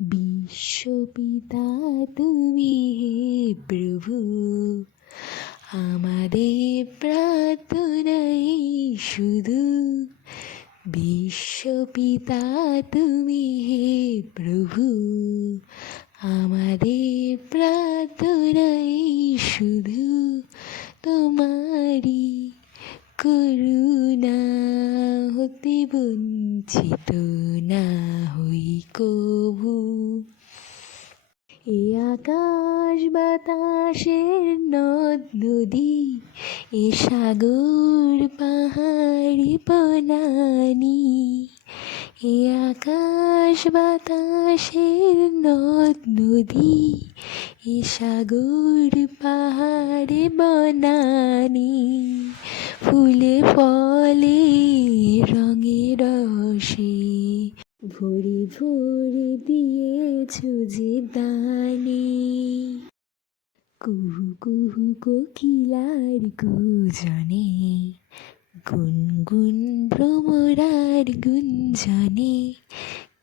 বিশ্বপিতা তুমি হে প্রভু, আমাদের প্রার্থনাই শুধু। বিশ্বপিতা তুমি হে প্রভু, আমাদের প্রার্থনাই শুধু। তোমারই করুণা হতে বঞ্চিত না হই কভু। এ আকাশ বাতাসের নদ নদী, এ সাগর পাহাড় বনানী, এ আকাশ বাতাসের নদ নদী, এ সাগর পাহাড় বনানী, ফুলে ফলে রঙে রসে ভরে ভরে দিয়েছ যে দানে। কুহু কুহু কোকিলার কুজনে, গুনগুন ভ্রমরার গুঞ্জনে,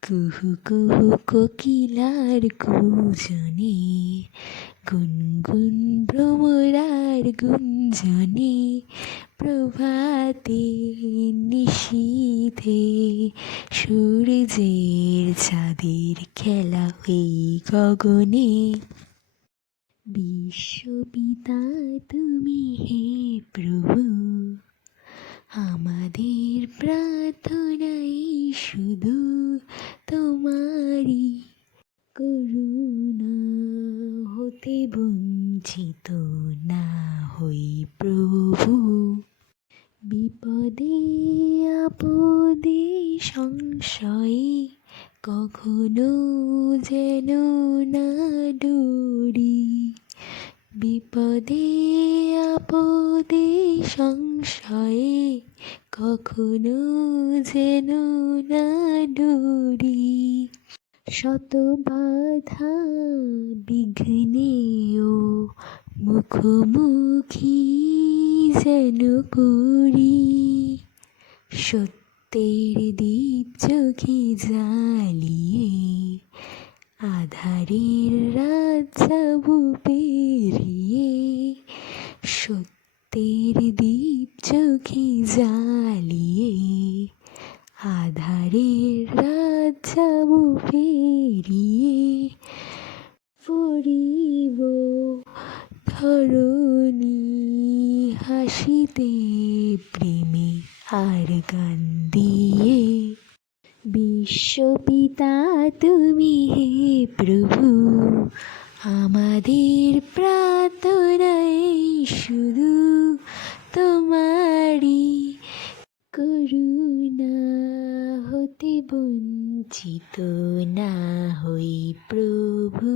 কুহু কুহু কোকিলার কুজনে, গুনগুন ভ্রমরার গুঞ্জনে, প্রভাতে নিশীথে সূর্যের চাঁদের খেলা এই গগনে। বিশ্বপিতা তুমি হে প্রভু, আমাদের প্রার্থনাই শুধু। তোমারই করুণা হতে বঞ্চিত না হই প্রভু। বিপদে আপদে সংশয়ে কখনো যেন না ডরি। বিপদে আপদে সংশয়ে কখনো যেন না ডরি। শত বাধা বিঘ্নেও মুখোমুখি যেন করি। সত্যের দীপ চোখে জ্বালিয়ে আধারের রাত যাব পেরিয়ে। সত্যের দীপ চোখে জ্বালিয়ে আধারের রাত যাব পেরিয়ে। পড়িব ধরণী হাসিতে প্রেমে আর গান দিয়ে। বিশ্বপিতা তুমি হে প্রভু, আমাদের প্রার্থনাই শুধু। তোমারই করুণা হতে বঞ্চিত না হই প্রভু।